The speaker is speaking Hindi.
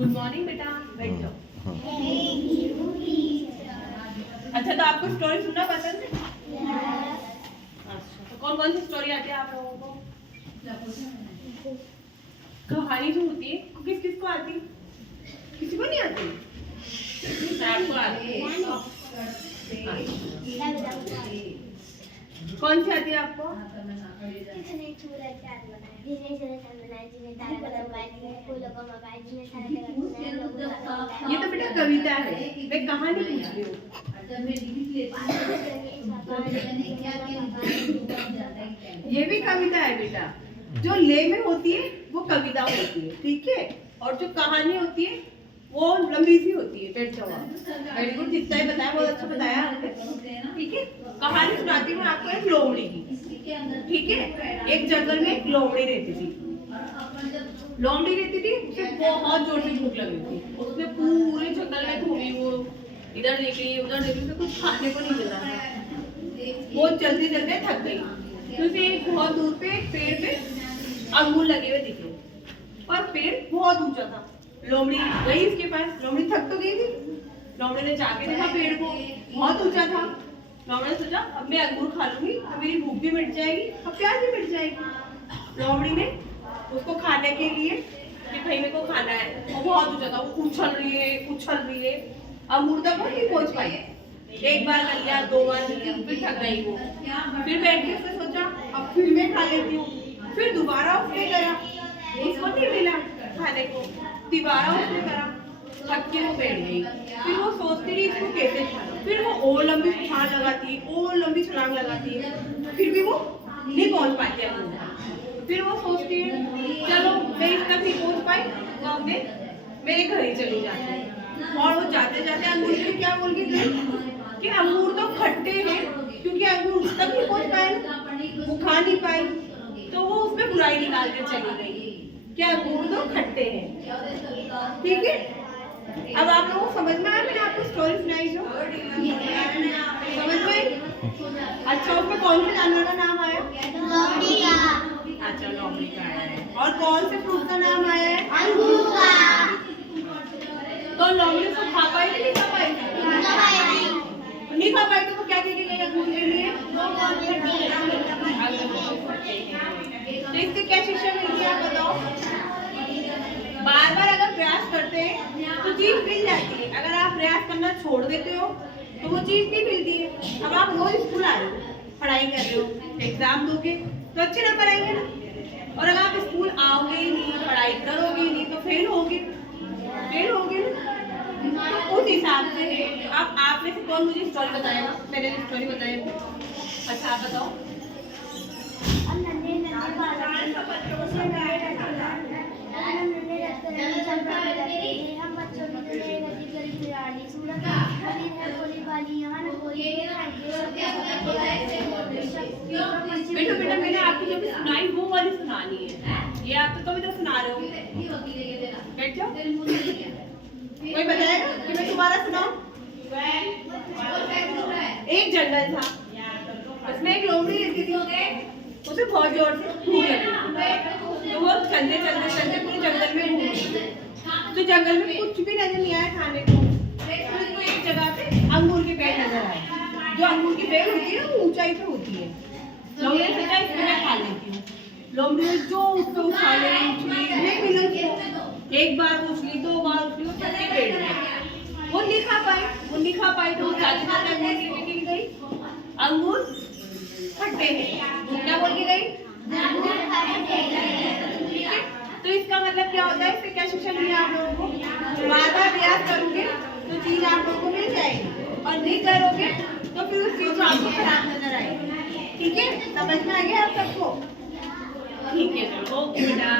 गुड मॉर्निंग बेटा, बैठ जाओ। अच्छा, तो आपको स्टोरी सुनना पसंद है? अच्छा, तो कौन कौन सी स्टोरी आती है आप लोगों को? कहानी जो होती है किस किस को आती है? किसी को नहीं आती? आपको आती है? कौन सी आती है आपको? ये तो बेटा कविता है, मैं कहानी पूछ रही हूँ। ये भी कविता है बेटा। जो ले में होती है वो कविता होती है, ठीक है। और जो कहानी होती है वो लंबी सी होती है। बैठ जाओ आप। वेरी गुड, जितना ही बताया बहुत अच्छा बताया आपने, ठीक है। कहानी सुनाती हूँ आपको एक लोमड़ी की, ठीक है। एक जंगल में एक लोमड़ी रहती थी। लोमड़ी रहती थी, उसे बहुत जोर से भूख लगी थी। उसने पूरे जंगल में घूमी, वो इधर देखी उधर देखी, उसे कुछ खाने को नहीं मिला। वो चलते चलते थक गई, तो उसे बहुत दूर पे एक पेड़ पे अंगूर लगे हुए दिखे, और पेड़ बहुत ऊंचा था। लोमड़ी गई उसके पास। लोमड़ी थक तो गई थी। लोमड़ी ने जाके देखा पेड़ को, बहुत ऊंचा था। लोमड़ी ने सोचा अब मैं अंगूर खा लूंगी तो मेरी भूख भी मिट जाएगी और प्यास भी मिट जाएगी। लोमड़ी ने उसको खाने के लिए कि भाई मेरे को खाना है, वो बहुत ऊंचा था, वो उछल रही है, अंगूर तक वो नहीं पहुंच पाई। एक बार कर लिया, 2 बार कर लिया, फिर थक गई वो। फिर बैठ के उसने सोचा अब फिर मैं खा लेती हूँ। फिर दोबारा उसने करा, उसको नहीं मिला खाने को। दोबारा उसने करा, थक के वो बैठ गई। फिर वो सोचती रही इसको कैसे खाना। फिर वो और लंबी छलांग लगाती, और लंबी छलांग लगाती है, फिर भी वो नहीं पहुंच पाती है। फिर वो सोचती है चलो मैं इस तक नहीं पहुंच पाई तो अब मैं मेरे घर ही चली जाती हूँ। और वो जाते जाते अंगूर से क्या बोल के गई कि अंगूर तो खट्टे हैं, क्योंकि अंगूर उस तक नहीं पहुंच पाए, वो खा नहीं पाई। तो वो उसमें बुराई निकाल के चली गई कि अंगूर तो खट्टे हैं, ठीक है। अब आप लोगों को समझ में आया? मैंने आपको स्टोरी सुनाई जो समझ में। अच्छा, उसमें कौन से जानवर का नाम आया? लोमड़ी का। अच्छा, लोमड़ी का आया है। और कौन से फ्रूट का नाम आया है? अंगूर का। तो लोमड़ी उसको खा पाई कि नहीं खा पाई? नहीं खा पाई, तो वो क्या देके गई अंगूर के लिए? तो इससे क्या शिक्षा मिलती है आप बताओ? बार बार अगर प्रयास करते हैं तो चीज मिल जाती है। अगर आप प्रयास करना छोड़ देते हो तो वो चीज नहीं मिलती है। अब आप रोज स्कूल आ रहे हो, पढ़ाई कर रहे हो, एग्जाम दोगे तो अच्छे नंबर आएंगे ना। और अगर आप स्कूल आओगे ही नहीं, पढ़ाई करोगे ही नहीं, तो फेल होगे ना। तो उस हिसाब से अब आप में से कौन मुझे स्टोरी बताएगा? मैंने स्टोरी बताई। अच्छा, आप बताओ। बेटा मैंने आपको जब सुनाई वो वाली सुनानी है, ये आप तो कभी तो सुना रहे हो। बैठ जाओ। कोई बताएगा कि मैं तुम्हारा सुनाऊं? एक जंगल था, उसमें एक लोमड़ी रहती थी। उसे बहुत जोर से भूख लगी, तो वो चलते पूरे जंगल में घूमी। तो जंगल में कुछ भी नजर नहीं आया खाने को। तो एक जगह पे अंगूर के पेड़ नजर आए। जो अंगूर की पेड़ होती है वो ऊंचाई पे होती है। लोमड़ी ने सोचा इसको मैं खा लेती हूँ। लोमड़ी ने जो उसको उछाले नहीं मिला उसको। एक बार उछली, 2 बार उछली, वो थक के बैठ गई। वो नहीं खा पाई तो वो जाते जाते अंगूर लेके गई। अंगूर खट्टे हैं, वो क्या बोल के गई? ठीक है। तो इसका मतलब क्या होता है? इससे क्या शिक्षा मिली आप लोगों को? बार बार प्रयास करोगे तो चीज आप लोगों को मिल जाएगी, और नहीं करोगे तो फिर उस चीज आपको खराब नजर आएगी। ठीक है, समझ में आ गया आप सबको? ठीक है, ओके बेटा।